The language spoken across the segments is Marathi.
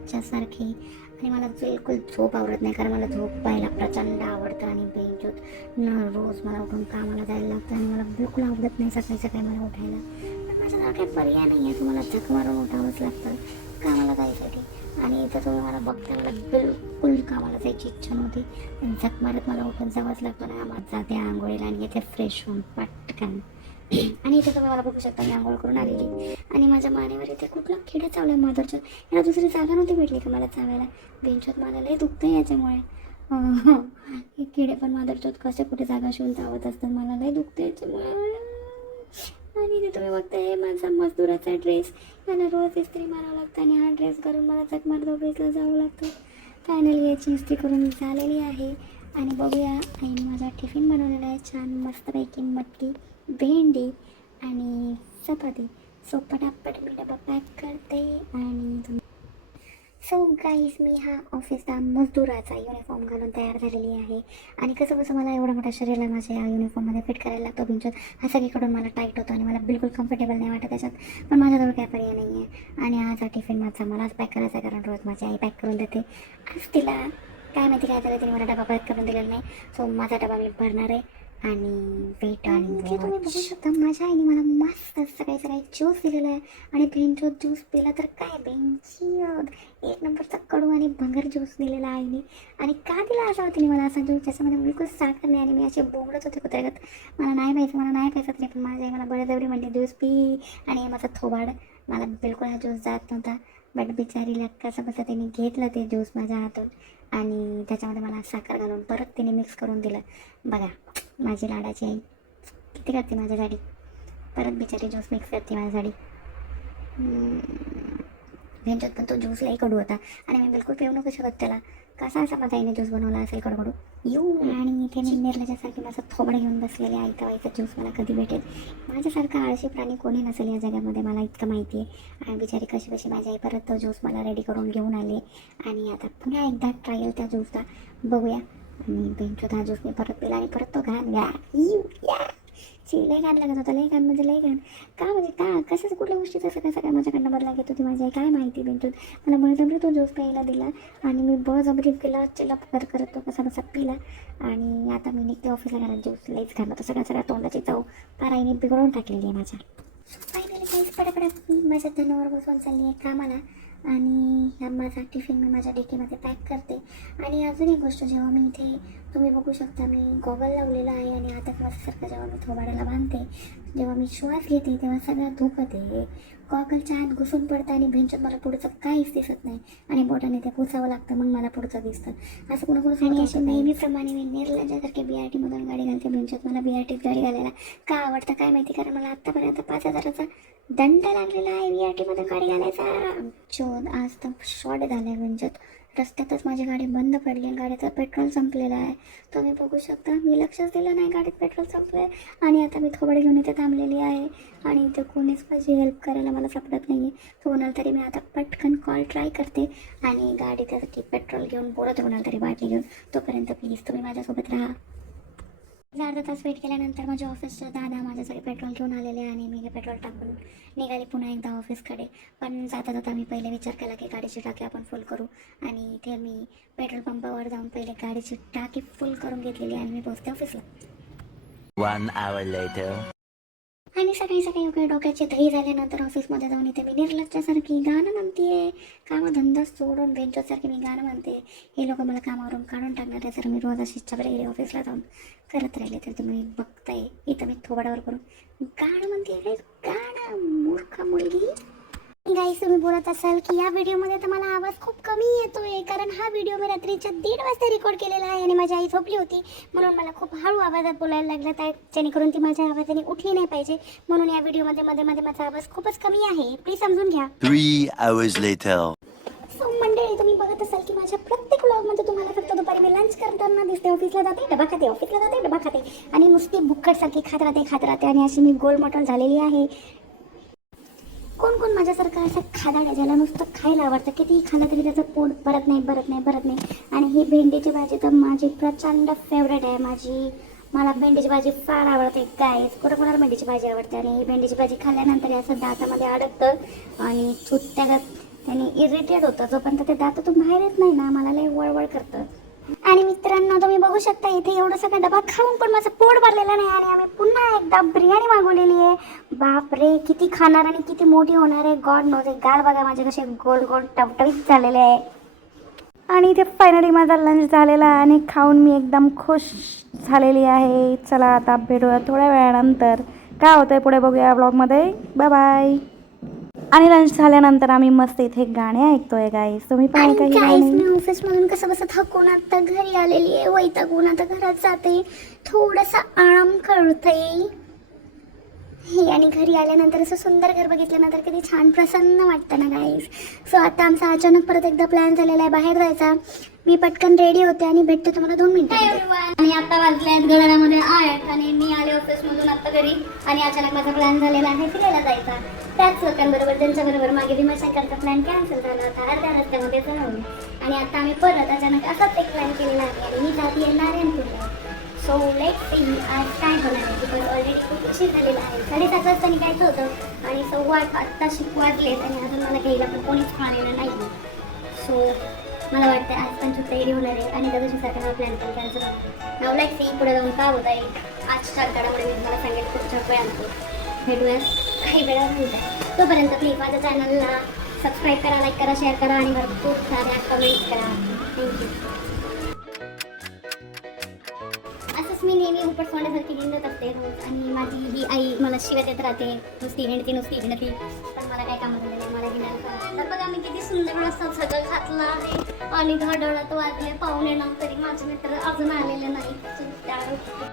निर्लज्जासारखी. आणि मला बिलकुल झोप आवडत नाही, कारण मला झोप पाहायला प्रचंड आवडतं. आणि बेंचोत रोज मला उठून कामाला जायला लागतं आणि मला बिलकुल आवडत नाही सकाळी सकाळी मला उठायला. पण माझ्याजवळ काही पर्याय नाही आहे, तुम्हाला झक मारून उठावंच लागतं कामाला जायसाठी. आणि इथं तुम्ही मला बघता, मला बिलकुल कामाला जायची इच्छा नव्हती, पण झक मारत मला उठून जावंच लागतं ना. मग जाते आंघोळीला आणि येते फ्रेश होऊन पटकन. आणि इथे तुम्ही मला बघू शकता, मी आंघोळ करून आलेली आणि माझ्या मानेवर इथे कुठला किडा चावला आहे माधरच्या. याला दुसरी जागा नव्हती भेटली का मला चावायला. बेंचोत मला लय दुखतं याच्यामुळे. हे किडे पण माधरचोत कसे कुठे जागा शिवून चावत असतात, मला लय दुखतं याच्यामुळे. आणि इथे तुम्ही बघताय माझा मजदुराचा ड्रेस, याला रोज इस्त्री मारावं लागतं आणि हा ड्रेस करून मला चक मारत ऑफिसला जावं लागतं. फायनली याची इस्त्री करून झालेली आहे. आणि बघूया, आईने माझा टिफिन बनवलेला आहे छान मस्तपैकी, मटकी, भेंडी आणि चपाती. सो पटापट मी डबा पॅक करते. आणि सो गाईज, मी हा ऑफिसचा मजदुराचा युनिफॉर्म घालून तयार झालेली आहे. आणि कसं कसं मला एवढा मोठा शरीरला माझ्या या युनिफॉर्ममध्ये फिट करायला लागतो. बिंचोत हा सगळीकडून मला टाईट होतो आणि मला बिलकुल कम्फर्टेबल नाही वाटत त्याच्यात. पण माझ्याजवळ काय पर्याय नाही आहे. आणि आज हा टिफिन माझा मलाच पॅक करायचा आहे, कारण रोज माझी आई पॅक करून देते. आज तिला काय माहिती काय झालं, तिने मला डबा पॅक करून दिलेला नाही. सो माझा डबा मी भरणार आहे. आणि वेट आणि इथे तुम्ही बघू शकता, माझ्या आईने मला मस्त सकाळी सकाळी ज्यूस दिलेला आहे. आणि बेंचोत ज्यूस पिला तर काय बेंची एक नंबरचा कडू आणि भंगर ज्यूस दिलेला आईने. आणि का दिला असा तिने मला असा ज्यूस, ज्याच्यामध्ये बिलकुल साखर नाही. आणि मी असे बोंगडत होते कुत्र्यागत, मला नाही पाहिजे मला नाही पाहिजे तरी पण माझी आई मला बळजबरी म्हणते ज्यूस पी. आणि माझा थोबाड, मला बिलकुल हा ज्यूस जात नव्हता. बट बिचारीला कसं बसं तिने घेतलं ते ज्यूस माझ्या हातून आणि त्याच्यामध्ये मला साखर घालून परत तिने मिक्स करून दिलं. बघा माझी लाडाची आई किती करते माझ्यासाठी, परत बिचारी ज्यूस मिक्स करते माझ्यासाठी. ह्यांच्यात पण तो ज्यूस लई कडू होता आणि मी बिलकुल पिऊ नको शकत त्याला. कसा असा माझ्या आईने ज्यूस बनवला असेल कडकडू येऊ. आणि इथे मी निर्लज्जासारखी माझा थोबडा घेऊन बसलेले, आयता वाईचा ज्यूस मला कधी भेटेल. माझ्यासारखा आळशी प्राणी कोणी नसेल या जगामध्ये, मला इतकं माहिती आहे. आणि बिचारी कशी कशी माझी आई परत तो ज्यूस मला रेडी करून घेऊन आले. आणि आता पुन्हा एकदा ट्रायल त्या ज्यूसचा बघूया. आणि बेंचोत हा ज्यूस मी परत पिला आणि परत तो घाण लय घाण लागत होता. लय घाण म्हणजे लय घाण. का म्हणजे का कसं कुठल्या गोष्टीचं सगळं सगळं माझ्याकडनं बदला घेत होती माझी आई, काय माहिती. बेंचोत मला बळजबरी तो ज्यूस प्यायला दिला आणि मी बळजबरी पिला, चिल्ला करत तो कसा कसा पिला. आणि आता मी निघते ऑफिसला, कारण ज्यूस लईच घाण होतं. सगळ्या सगळ्या तोंडाची चव पार आईने बिघडवून टाकलेली आहे माझ्या. फायनली काहीच पटापट मी माझ्या धनावर बसवून चालली आहे कामाला. आणि ह्या माझा टिफिन मी माझ्या डिकीमध्ये पॅक करते. आणि अजून एक गोष्ट, जेव्हा मी इथे तुम्ही बघू शकता मी गॉगल लावलेला आहे आणि हातात माझ्यासारखं जेव्हा मी थोबाडाला बांधते, जेव्हा मी श्वास घेते तेव्हा सगळं धुकत आहे. गॉगलच्या आत घुसून पडतं आणि बेंचत मला पुढचं काहीच दिसत नाही. आणि बोटाने ते पुसावं लागतं, मग मला पुढचं दिसतं. असं कुणा कुणा. आणि अशी नेहमीप्रमाणे मी निर्लज्जासारखी BRT मधून गाडी घालते. बेंचत मला BRTत गाडी घालायला का आवडतं काय माहिती, कारण मला आत्तापर्यंत 5,000चा दंड लागलेला आहे BRT मधून गाडी घालायचा. शोध आज तर शॉर्ट झाला आहे. बेंचत रस्त्यातच माझी गाडी बंद पडली आणि गाडीचं पेट्रोल संपलेलं आहे. तुम्ही बघू शकता, मी लक्षच दिलं नाही गाडीत पेट्रोल संपलं आहे. आणि आता मी थोबड घेऊन इथे थांबलेली आहे आणि इथे कोणीच माझी हेल्प करायला मला सापडत नाही आहे. कोणाला तरी मी आता पटकन कॉल ट्राय करते आणि गाडीसाठी पेट्रोल घेऊन बोलत कोणाला तरी बाटली घेऊन. तोपर्यंत प्लीज तुम्ही माझ्यासोबत राहा. अर्धा तास वेट केल्यानंतर माझ्या ऑफिसचा दादा माझ्यासाठी पेट्रोल घेऊन आलेले आणि मी पेट्रोल टाकून निघाली पुन्हा एकदा ऑफिसकडे. पण जाता जाता मी पहिले विचार केला की गाडीची टाकी आपण फुल करू. आणि इथे मी पेट्रोल पंपावर जाऊन पहिले गाडीची टाकी फुल करून घेतलेली आणि मी पोहोचते ऑफिसला. 1 hour later. आणि सकाळी सकाळी वगैरे डोक्याची दही झाल्यानंतर ऑफिसमध्ये जाऊन इथे मी निर्लज्जासारखी गाणं म्हणते. कामधंदा सोडून बेंचोसारखी मी गाणं म्हणते. हे लोक मला कामावरून काढून टाकणार आहे जर मी रोज अशी चबरेगिरी ऑफिसला जाऊन करत राहिले तर. तुम्ही बघताय इथं मी थोबाडावर करून गाणं म्हणते. गाणं मूर्ख मुलगी. गाईस, तुम्ही बोलत असाल की या व्हिडिओमध्ये तर मला आवाज खूप कमी येतोय, कारण हा व्हिडिओ मी रात्रीच्या 1:30 वाजता रेकॉर्ड केलेला आहे आणि माझी आई झोपली होती, म्हणून मला खूप हळू आवाजात बोलायला लागला, त्या जेणेकरून ती माझ्या आवाजाने उठली नाही पाहिजे. म्हणून या व्हिडिओमध्ये मध्ये मध्ये माझा आवाज खूपच कमी आहे, प्लीज समजून घ्या. 3 hours later. सो मंडळी, तुम्ही बघत असाल की माझ्या प्रत्येक व्लॉगमध्ये तुम्हाला फक्त दुपारी मी लंच करताना दिसते. ऑफिसला जाते डबा खाते, ऑफिसला जाते डबा खाते आणि नुसती भुक्कटसारखी खात राहते आणि अशी मी गोलमटोल झालेली आहे. कोण कोण माझ्यासारखं असं खादाड आहे, ज्याला नुसतं खायला आवडतं, कितीही खाल्लं तरी त्याचं पोट भरत नाही. आणि ही भेंडीची भाजी तर माझी प्रचंड फेवरेट आहे. मला भेंडीची भाजी फार आवडते. गाईस, कोणाला भेंडीची भाजी आवडते आणि ही भेंडीची भाजी खाल्ल्यानंतर असं दातामध्ये अडकतं आणि त्या आणि इरिटेट होतं जोपर्यंत ते दातातून बाहेर येत नाही ना मला लय वळवळ करतं. आणि मित्रांनो तुम्ही बघू शकता इथे एवढा सगळा डबा खाऊन पण माझं पोट भरलेलं नाही आणि आम्ही पुन्हा एकदा बिर्याणी मागवलेली आहे. बापरे किती खाणार आणि किती मोठी होणार आहे गॉड नोज. गाल बघा माझे कसे गोल गोल टवटवीत झालेले आहे. आणि इथे फायनली माझा लंच झालेला आहे आणि खाऊन मी एकदम खुश झालेली आहे. चला आता भेटूया थोड्या वेळानंतर. काय होतंय पुढे बघूया ब्लॉगमध्ये. Bye bye. आणि लंच झाल्यानंतर आम्ही मस्त इथे गाणे ऐकतोय गाईस. तुम्ही पण ऐका ही गाणी. मी ऑफिस मधून कसं बसं थकून आता घरी आलेली आहे. वैतागून आता घरात जाते. थोडासा आराम करते. हे आणि घरी आल्यानंतर असं सुंदर घर बघितल्यानंतर किती छान प्रसन्न वाटतं ना गाईस. सो आता आमचा अचानक परत एकदा प्लॅन झालेला आहे बाहेर जायचा. मी पटकन रेडी होते आणि भेटते तुम्हाला 2 मिनिटं. आणि आता वाजले आहेत घरामध्ये 8 आणि मी आले ऑफिसमधून आता घरी. आणि अचानक माझा प्लॅन झालेला आहे फिरायला जायचा. त्याच लोकांबरोबर ज्यांच्याबरोबर मागे भीमाशंकरचा प्लॅन कॅन्सल झाला होता अर्ध्या रस्त्यामध्ये जाऊन. आणि आता आम्ही परत अचानक असाच एक प्लॅन केलेला आहे आणि मी जाते नारायणपूरला. सो लेट्स सी आज काय होणार आहे. बिकॉज ऑलरेडी खूप उशीर झालेला आहे. 7:30 वाजता निघायचं होतं आणि 8:15 आत्ताशी वाजलेत आणि अजून मला घ्यायला पण कोणीच आलेलं नाही. सो मला वाटतं आज पण खूप तयारी होणार आहे आणि त्या दिवशीसारखा हा प्लॅन पण कॅन्सल होणार. नाव लेट्स सी पुढे जाऊन काय होत आहे. आजच्या आठवड्यामुळे मी तुम्हाला सांगेल खूप छान वेळानंतर भेटूया काही वेळावर भेटूया. तोपर्यंत प्लीज माझ्या चॅनलला सबस्क्राईब करा, लाईक करा, शेअर करा आणि भरपूर साऱ्या कमेंट्स करा. थँक्यू. असंच मी नेहमी उपट सोंड्यासारखी हिंडत असते रोज आणि माझी ही आई मला शिव्या देत राहते. नुसती हिंडती पण मला काय काम झालं नाही. मला हिंडायला तर बघा मी किती सुंदर असं सगळं घातलं आहे आणि घड्याळात वाजले 9:15 तरी माझे मित्र अजून आलेले नाही.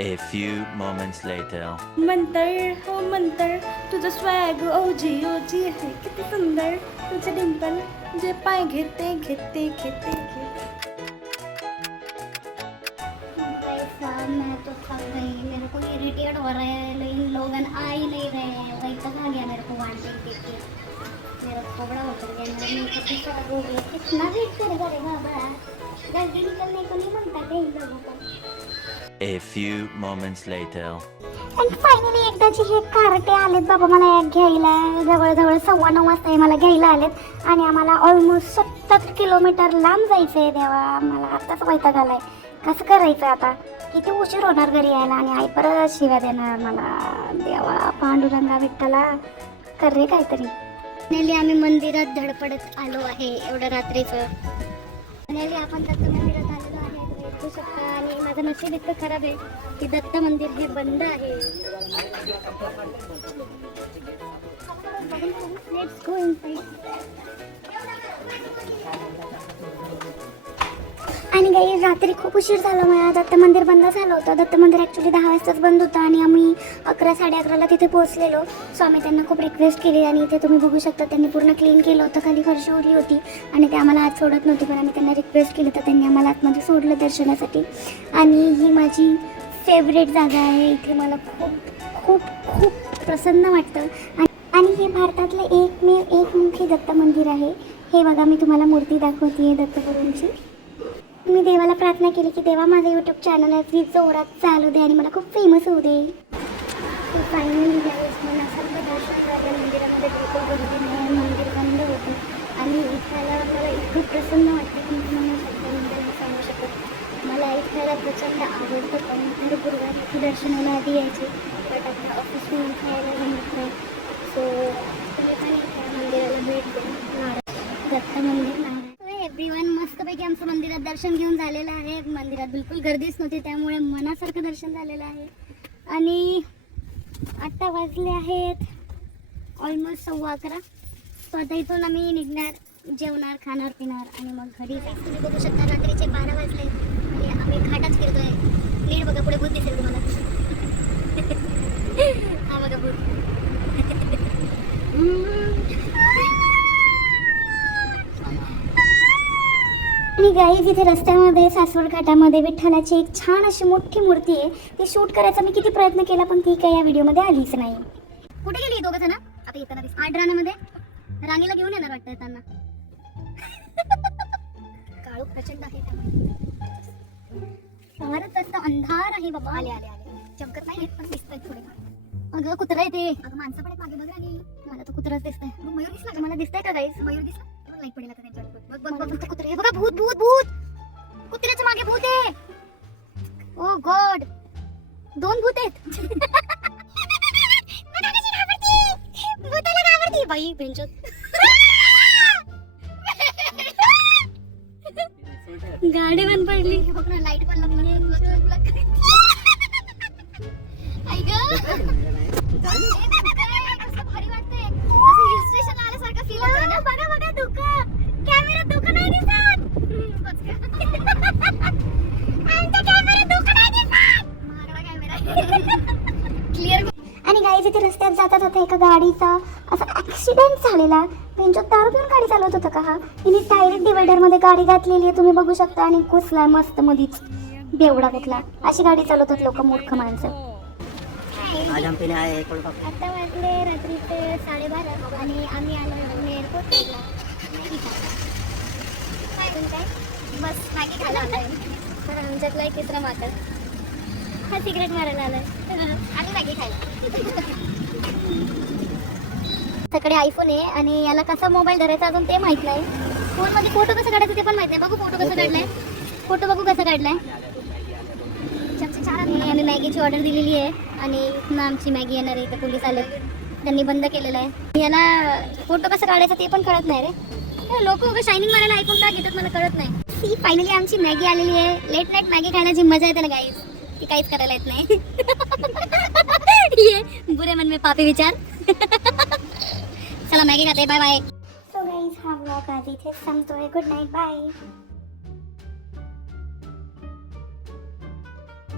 A few moments later. Mantar हो मंतर तुझं स्वॅग ओजी ओजी आहे किती सुंदर तुझे डिंपल जे पाय घेते घेते घेते घेते. मैं तो थक गई. मेरे को इरिटेट हो रहा है. लेकिन लोग आ ही नहीं रहे हैं. वही तक आ गया मेरे को वांटे देख के. मेरा थोड़ा उतर गया. मैं कितना सारा रो गया. कितना वेट करेगा रे बाबा. जल्दी निकलने को नहीं मानता क्या इन लोगों को. A few moments later. आणि फायनली एकदाची हे कार्टे आलेत बाबा मला घ्यायला. जवळजवळ 9:15 वाजता हे मला घ्यायला आलेत आणि आम्हाला ऑलमोस्ट 70 किलोमीटर लांब जायचं आहे. देवा मला आत्ताच वैताग आलाय. कसं करायचं आता. किती उशीर होणार घरी यायला आणि आई परत शिव्या देणार मला. देवा पांडुरंगा विठ्ठला कर रे काहीतरी. फायनली आम्ही मंदिरात धडपडत आलो आहे एवढं रात्रीचं. फायनली आपण दत्त मंदिरात आलेलो आहे तुम्ही बघू शकता. आणि माझं नशीब इतकं खराब आहे की दत्त मंदिर हे बंद आहे. Let's go inside. आणि काही रात्री खूप उशीर झाला मला. दत्त मंदिर बंद झालं होतं. दत्त मंदिर ॲक्च्युली 10 वाजताच बंद होतं आणि आम्ही 11 11:30 तिथे पोहोचलेलो. सो आम्ही त्यांना खूप रिक्वेस्ट केली आणि इथे तुम्ही बघू शकता त्यांनी पूर्ण क्लीन केलं होतं. खाली फरशी उरली होती आणि ते आम्हाला आत सोडत नव्हती पण आम्ही त्यांना रिक्वेस्ट केली तर त्यांनी आम्हाला आतमध्ये सोडलं दर्शनासाठी. आणि ही माझी फेवरेट जागा आहे. इथे मला खूप खूप खूप प्रसन्न वाटतं. आणि हे भारतातलं एकमुखी दत्त मंदिर आहे. हे बघा मी तुम्हाला मूर्ती दाखवते दत्तगुरूंची. मी देवाला प्रार्थना केली की देवा माझं यूट्यूब चॅनल आहे प्लीज जोरात चालू दे आणि मला खूप फेमस होऊ दे. तर फायनली ज्यावेळेस मला सर्व दर्शन झालं मंदिरामध्ये बिलकुल गर्दी नाही. मंदिर बंद होते आणि इथला मला इतकं प्रसन्न वाटतं की मी तुम्हाला शब्दांमध्ये सांगू शकत. मला इथला प्रचंड आवडतं पण हर गुरुवारी दर्शनाला आधी यायचे बट आता ऑफिसमधून खायला जमत नाही. सो तुम्ही पण इथल्या मंदिराला भेट द्या. दत्त मंदिर नाही. एव्हरीवन मस्तपैकी आमचं मंदिरात दर्शन घेऊन झालेलं आहे. मंदिरात बिलकुल गर्दीच नव्हती त्यामुळे मनासारखं दर्शन झालेलं आहे. आणि आता वाजले आहेत ऑलमोस्ट 11:15. सो आता इथून आम्ही निघणार, जेवणार, खाणार, पिणार आणि मग घरी जायचं. तुम्ही बघू शकता रात्रीचे 12 वाजले आणि आम्ही घाटाच फिरतोय. नीट बघा पुढे भूत दिसेल तुम्हाला. हा बघा भूत. आणि गाईज इथे रस्त्यामध्ये सासवड घाटामध्ये विठ्ठलाची एक छान अशी मोठी मूर्ती आहे. ती शूट करायचा मी किती प्रयत्न केला पण ती काही या व्हिडिओमध्ये आलीच नाही. कुठे गेली दोघं जण. आता येताना दिस 8 राणामध्ये राणीला घेऊन येणार वाटतं येताना. काळू प्रचंड आहे फारच जास्त अंधार आहे बाबा. आले आले आले चमकत नाही पण दिसतंय थोडे. अगं कुत्रा आहे ते. अगं माणसं पण मागे बघ राणी. मला तर कुत्राच दिसतंय. मयूर दिसला का मला दिसतंय का गाईज. मयूर दिसला लाईट पडेल आता त्यांच्यावर. बघ बघ बघ कुत्रे, बघा भूत भूत भूत, कुत्र्याच्या मागे भूत आहे. ओ गॉड, 2 भूत आहेत. मला कशी घाबरती, भूताला घाबरती बाई बेंचोत. गाडी बंद पडली. बघ ना लाईट पण लागली. आई गं, कसं भारी वाटतंय. असं हिल स्टेशन आल्यासारखं फील होतंय ना. बघा बघा धुकं, कॅमेऱ्यात धुकं नाही दिसत. आमच्या कॅमेऱ्यात धुकं नाही दिसत. महागडा कॅमेरा क्लिअर. आणि गाईज इथे रस्त्यात जाता जाता एका गाडीचा असा ऍक्सिडेंट झालेला. त्यांच्यात दारू पिऊन गाडी चालवत होतं का हा. हिने डायरेक्ट डिवायडर मध्ये गाडी घातलेली आहे, तुम्ही बघू शकता. आणि घुसलाय मस्त मधीच, बेवडा कुठला. अशी गाडी चालवतात लोक, मूर्ख माणसं. आज हम पीने आए हैं कोल्ड कॉफी. आता वाजले रात्रीचे 12:30 आणि आम्ही आलो एअरपोर्टला. काय बस मॅगी खायला आलाय. तर आमच्यातला एक तिसरा मात्र हा सिगरेट मारायला आलाय आणि मॅगी खायला. सगळे आयफोन आहे आणि याला कसा मोबाईल धरायचा अजून ते माहित नाही. फोनमध्ये फोटो कसं काढायचं ते पण माहित नाही. बघू फोटो कसं काढलाय, फोटो बघू कसं काढलाय. आम्ही मॅगीची ऑर्डर दिलेली आहे आणि इथनं आमची मॅगी येणार आहे. इथं पोलीस आले, त्यांनी बंद केलेलं आहे. याला फोटो कसं काढायचा ते पण कळत नाही रे. लोक शायनिंग मारायला आयफोन का घेतात मला कळत नाही. ती फायनली आमची मॅगी आलेली आहे. लेट नाईट मॅगी खाण्याची मजा येते ना गाईज, ती काहीच करायला येत नाही. ये बुरे मन में पापी विचार. चला मॅगी खाते, बाय बाय. सो गाईज हा व्लॉग आज इथे संपतोय. Good night, bye.